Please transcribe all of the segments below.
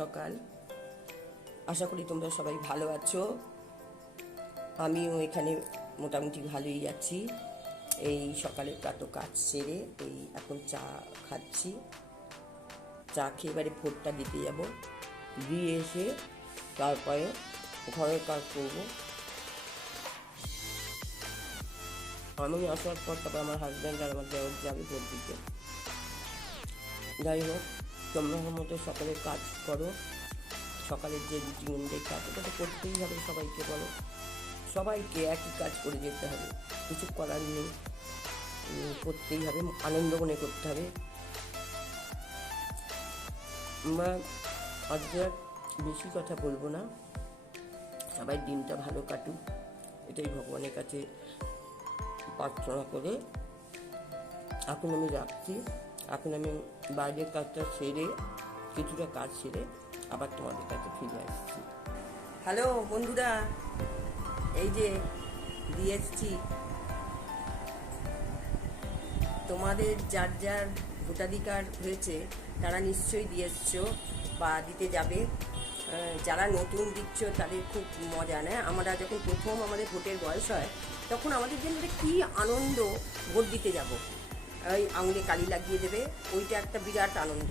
সকাল। আশা করি তোমরা সবাই ভালো আছো। আমিও এখানে মোটামুটি ভালোই আছি। এই সকালে প্রাত কাজ সেরে এই এখন চা খাচ্ছি। চা খেয়ে এবারে ভোটটা দিতে যাব। দিয়ে এসে তারপরে ঘরের কাজ করব। আমি আসার পর তারপর আমার হাজব্যান্ড আর আমার দেওয়ার যাবে ভোট দিতে যাই হোক তোমরা মতো সকালের কাজ করো। সকালের যে রুটিন যে কাজ ওটা তো করতেই হবে সবাইকে বলো। সবাইকে একই কাজ করে যেতে হবে। কিছু করার নেই। করতেই হবে, আনন্দ মনে করতে হবে। আমরা আজকে বেশি কথা বলব না। সবাই দিনটা ভালো কাটুক। এটাই ভগবানের কাছে প্রার্থনা করে। এখন আমি রাখছি। এখন আমি বাইরের কাজটা সেরে কিছুটা কাজ সেরে আবার তোমাদের কাছে ফিরে আসছি। হ্যালো, বন্ধুরা, এই যে দিয়ে এসছি। তোমাদের যার যার ভোটাধিকার হয়েছে, তারা নিশ্চয়ই দিয়ে এসছো বা দিতে যাবে। যারা নতুন দিচ্ছ, তাদের খুব মজা নেয় আমরা যখন প্রথম আমাদের ভোটের বয়স হয়, তখন আমাদের জন্য কী আনন্দ ভোট দিতে যাব। ওই আঙুলে কালি লাগিয়ে দেবে। ওইটা একটা বিরাট আনন্দ।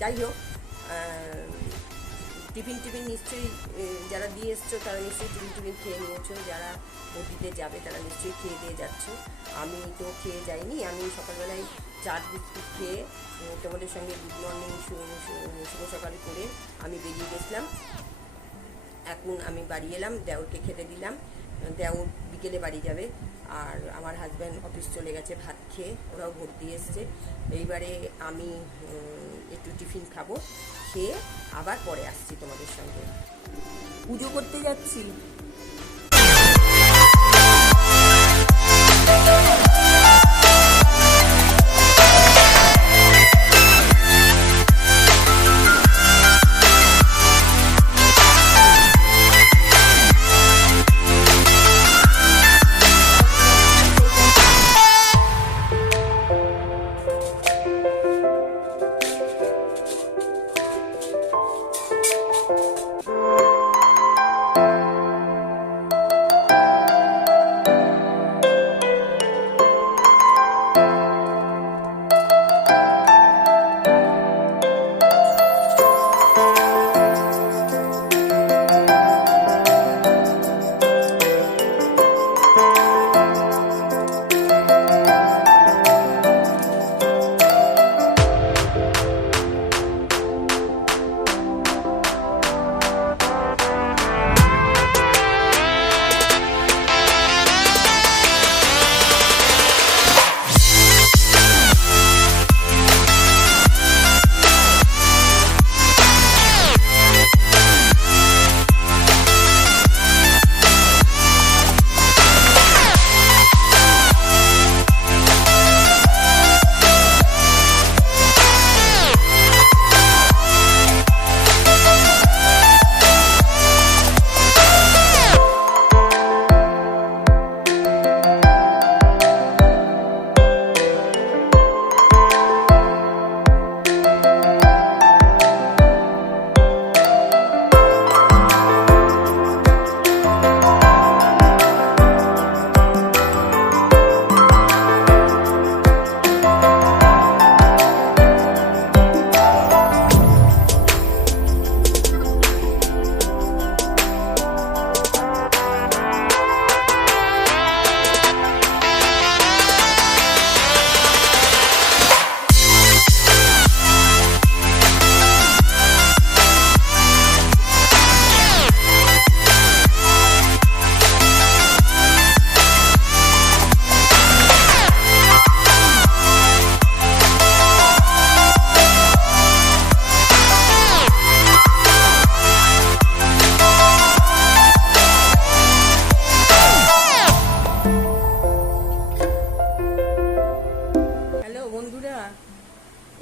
যাই হোক টিফিন টিফিন নিশ্চয়ই যারা দিয়ে এসছো, তারা নিশ্চয়ই টিফিন টিফিন খেয়ে নিয়েছো। যারা ভোট দিতে যাবে, তারা নিশ্চয়ই খেয়ে দিয়ে যাচ্ছ। আমি তো খেয়ে যাইনি। আমি সকালবেলায় চাট বিস্কুট খেয়ে তোমাদের সঙ্গে গুড মর্নিং শুভ সকাল করে আমি বেরিয়ে গেছিলাম। এখন আমি বাড়ি এলাম, দেওরকে খেতে দিলাম। দেওর বিকেলে বাড়ি যাবে। আর আমার হাজব্যান্ড অফিস চলে গেছে, ভাত খেয়ে ওরাও ভোট দিয়ে এসছে। এইবারে আমি একটু টিফিন খাব, খেয়ে আবার পরে আসছি তোমাদের সঙ্গে। পুজো করতে যাচ্ছি।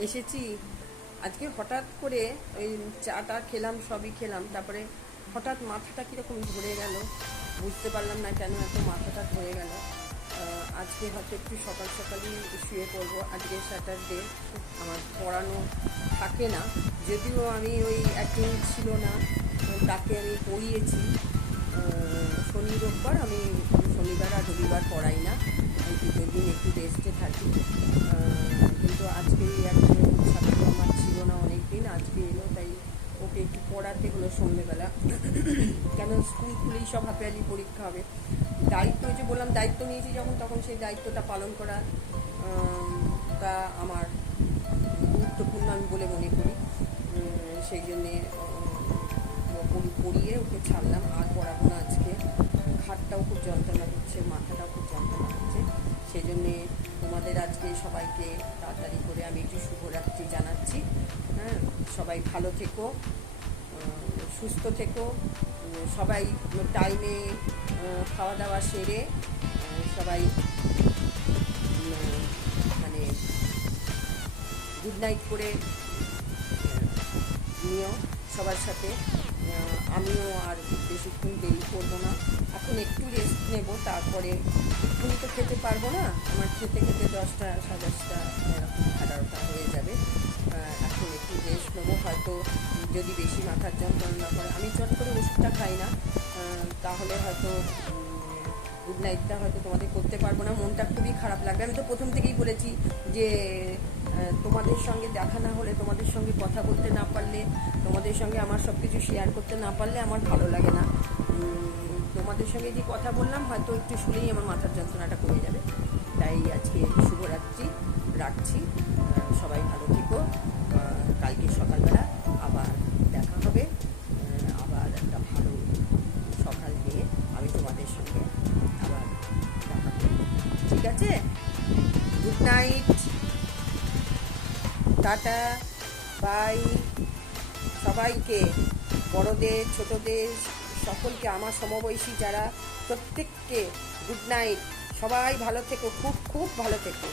এসেছি। আজকে হঠাৎ করে ওই চাটা খেলাম, সবই খেলাম। তারপরে হঠাৎ মাথাটা কীরকম ধরে গেল, বুঝতে পারলাম না কেন এত মাথাটা ধরে গেল। আজকে হয়তো একটু সকাল সকালই শুয়ে পড়ব। আজকে স্যাটারডে আমার পড়ানো থাকে না। যদিও আমি ওই একদিন ছিল না, তাকে আমি পড়িয়েছি। শনি রোববার আমি শনিবার আর রবিবার পড়াই না। আমি দুটো দিন একটু রেস্টে একটু পড়াতে হলো সন্ধ্যেবেলা কেন স্কুল খুলেই সব হাফিয়ালি পরীক্ষা হবে। দায়িত্ব যে বললাম, দায়িত্ব নিয়েছি যখন, তখন সেই দায়িত্বটা পালন করা তা আমার গুরুত্বপূর্ণ আমি বলে মনে করি। সেই জন্যে পড়িয়ে ওকে ছাড়লাম। আর পড়াবো না আজকে। ঘাটটাও খুব যন্ত্রণা হচ্ছে মাথাটাও খুব যন্ত্রণা হচ্ছে সেই জন্যে তোমাদের আজকে সবাইকে তাড়াতাড়ি করে আমি একটু শুভরাত্রি জানাচ্ছি। হ্যাঁ সবাই ভালো থেকো। সুস্থ থেকো। সবাই টাইমে খাওয়া দাওয়া সেরে সবাই মানে গুড নাইট করে নিও সবার সাথে। আমিও আর বেশিক্ষণ দেরি করব না। এখন একটু রেস্ট নেব, তারপরে এক্ষুনি তো খেতে পারব না। আমার খেতে খেতে দশটা, সাড়ে দশটা এরকম এগারোটা হয়ে যাবে। এখন একটু রেস্ট নেব, হয়তো যদি বেশি মাথার যন্ত্রণা করে। আমি চট করে ওষুধটা খাই না। তাহলে হয়তো গুড নাইটটা হয়তো তোমাদের করতে পারব না। মনটা খুবই খারাপ লাগবে। আমি তো প্রথম থেকেই বলেছি যে তোমাদের সঙ্গে দেখা না হলে, তোমাদের সঙ্গে কথা বলতে না পারলে, তোমাদের সঙ্গে আমার সব কিছু শেয়ার করতে না পারলে আমার ভালো লাগে না। তোমাদের সঙ্গে যে কথা বললাম, হয়তো একটু শুনেই আমার মাথার যন্ত্রণাটা কমে যাবে। তাই আজকে শুভরাত্রি রাখছি। সবাই ভালো থেকো। কালকে সকালবেলা আবার দেখা হবে। আবার একটা ভালো সকাল দিয়ে আমি তোমাদের সঙ্গে আবার দেখা করব ঠিক আছে? Good night tata. বাই সবাইকে, বড়দের, ছোটদের সকলকে আমার সমবয়সী যারা প্রত্যেককে গুড নাইট সবাই ভালো থেকো খুব খুব ভালো থেকো।